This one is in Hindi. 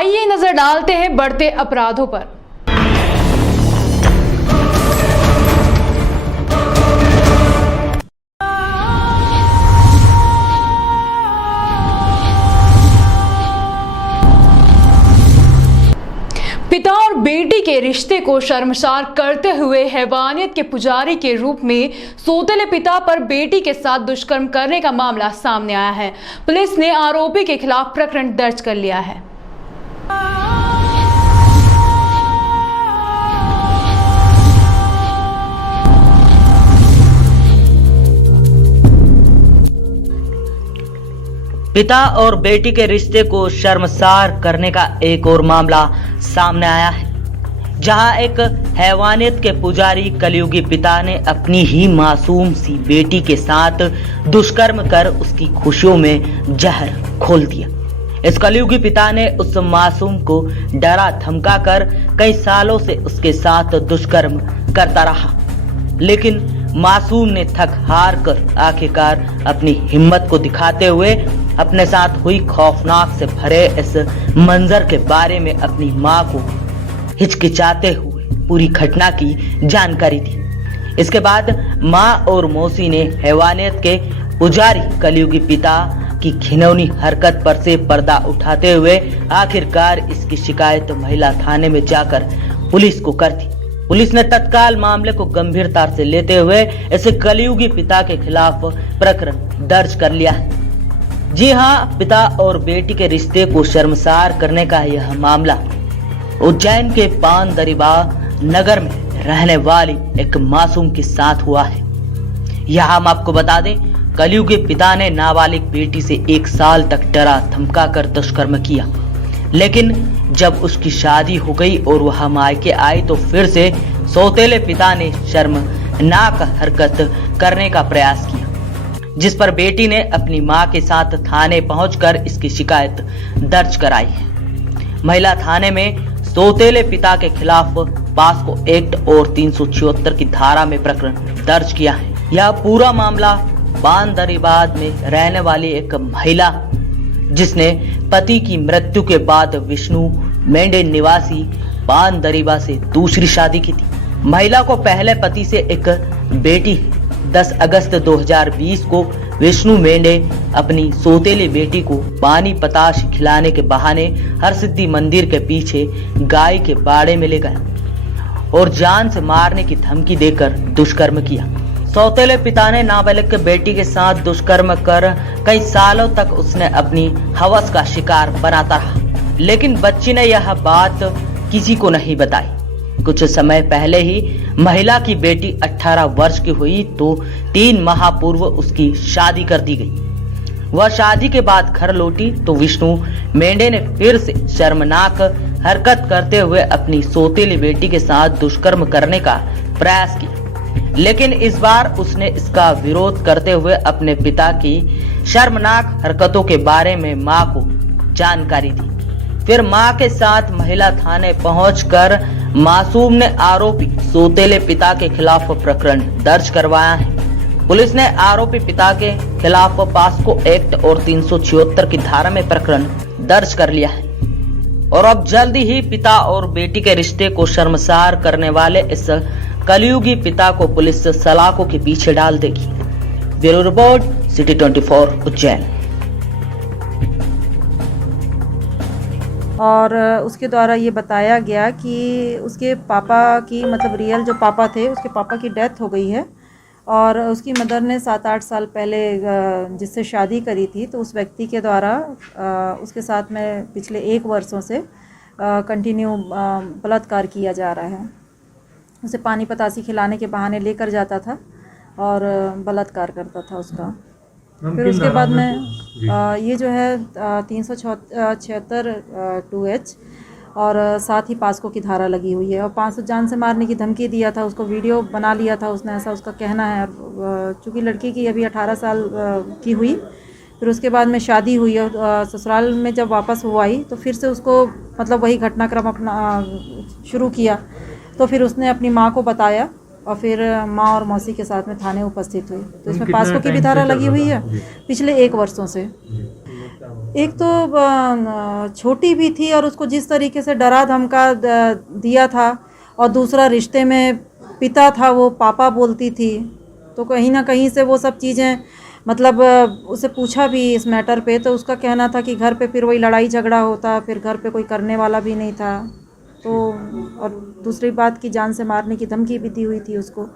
आइए नजर डालते हैं बढ़ते अपराधों पर। पिता और बेटी के रिश्ते को शर्मसार करते हुए हैवानियत के पुजारी के रूप में सौतेले पिता पर बेटी के साथ दुष्कर्म करने का मामला सामने आया है। पुलिस ने आरोपी के खिलाफ प्रकरण दर्ज कर लिया है। पिता और बेटी के रिश्ते को शर्मसार करने का एक और मामला सामने आया है, जहां एक हैवानियत के पुजारी कलयुगी पिता ने अपनी ही मासूम सी बेटी के साथ दुष्कर्म कर उसकी खुशियों में जहर घोल दिया। इस कलयुगी पिता ने उस मासूम को डरा धमका कर कई सालों से उसके साथ दुष्कर्म करता रहा, लेकिन मासूम ने थक हार कर आखिरकार अपनी हिम्मत को दिखाते हुए अपने साथ हुई खौफनाक से भरे इस मंजर के बारे में अपनी मां को हिचकिचाते हुए पूरी घटना की जानकारी दी। इसके बाद मां और मौसी ने हैवानियत के पुजारी कलयुगी पिता की घिनौनी हरकत पर से पर्दा उठाते हुए आखिरकार इसकी शिकायत महिला थाने में जाकर पुलिस को कर दी। पुलिस ने तत्काल मामले को गंभीरता से लेते हुए इस कलयुगी पिता के खिलाफ प्रकरण दर्ज कर लिया है। जी हां, पिता और बेटी के रिश्ते को शर्मसार करने का यह मामला उज्जैन के पान दरिबा नगर में रहने वाली एक मासूम के साथ हुआ है। यह हम आपको बता दें, कलयुगी पिता ने नाबालिग बेटी से 1 साल तक डरा धमका कर दुष्कर्म किया, लेकिन जब उसकी शादी हो गई और वह मायके आई तो फिर से सौतेले पिता ने शर्मनाक हरकत करने का प्रयास किया, जिस पर बेटी ने अपनी मां के साथ थाने पहुंचकर इसकी शिकायत दर्ज कराई है। महिला थाने में सौतेले पिता के खिलाफ पास्को एक्ट और 376 की धारा में प्रकरण दर्ज किया है। यह पूरा मामला बांदरीबाद में रहने वाली एक महिला जिसने पति की मृत्यु के बाद विष्णु मेंढे निवासी बांदरीबा से दूसरी शादी की थी। महिला को पहले पति से एक बेटी 10 अगस्त 2020 को विष्णु मेंढे अपनी सौतेली बेटी को पानी पताश खिलाने के बहाने हरसिद्धि मंदिर के पीछे गाय के बाड़े में ले गया और जान से मारने की धमकी देकर दुष्कर्म किया। सौतेले पिता ने नाबालिग बेटी के साथ दुष्कर्म कर कई सालों तक उसने अपनी हवस का शिकार बनाता रहा, लेकिन बच्ची ने यह बात किसी को नहीं बताई। कुछ समय पहले ही महिला की बेटी 18 वर्ष की हुई तो 3 माह पूर्व उसकी शादी कर दी गई। वह शादी के बाद घर लौटी तो विष्णु मेंढे ने फिर से शर्मनाक हरकत करते हुए अपनी सौतेली बेटी के साथ दुष्कर्म करने का प्रयास किया, लेकिन इस बार उसने इसका विरोध करते हुए अपने पिता की शर्मनाक हरकतों के बारे में मां को जानकारी दी। फिर मां के साथ महिला थाने पहुंचकर मासूम ने आरोपी सौतेले पिता के खिलाफ प्रकरण दर्ज करवाया है। पुलिस ने आरोपी पिता के खिलाफ पास्को एक्ट और 376 की धारा में प्रकरण दर्ज कर लिया है और अब जल्द ही पिता और बेटी के रिश्ते को शर्मसार करने वाले इस कलयुगी पिता को पुलिस सलाखों के पीछे डाल देगी। Bureau report, city 24 Ujjain. और उसके द्वारा ये बताया गया कि उसके पापा की मतलब रियल जो पापा थे उसके पापा की डेथ हो गई है और उसकी मदर ने 7-8 साल पहले जिससे शादी करी थी तो उस व्यक्ति के द्वारा उसके साथ में पिछले 1 वर्षों से कंटिन्यू बलात्कार किया जा रहा है। उसे पानी पतासी खिलाने के बहाने लेकर जाता था और बलात्कार करता था उसका। फिर उसके बाद में ये जो है 376 2H और साथ ही पास्को की धारा लगी हुई है और 500 जान से मारने की धमकी दिया था। उसको वीडियो बना लिया था उसने, ऐसा उसका कहना है। और चूँकि लड़की की अभी 18 साल की हुई, फिर उसके बाद में शादी हुई और ससुराल में जब वापस वो आई तो फिर से उसको मतलब वही घटनाक्रम अपना शुरू किया। तो फिर उसने अपनी माँ को बताया और फिर माँ और मौसी के साथ में थाने उपस्थित हुई। तो इसमें पास्को की भी धारा लगी हुई है पिछले 1 वर्षों से। एक तो छोटी भी थी और उसको जिस तरीके से डरा धमका दिया था, और दूसरा रिश्ते में पिता था वो पापा बोलती थी, तो कहीं ना कहीं से वो सब चीज़ें मतलब उसे पूछा भी इस मैटर पे, तो उसका कहना था कि घर पे फिर वही लड़ाई झगड़ा होता, फिर घर पे कोई करने वाला भी नहीं था, तो और दूसरी बात की जान से मारने की धमकी भी दी हुई थी उसको।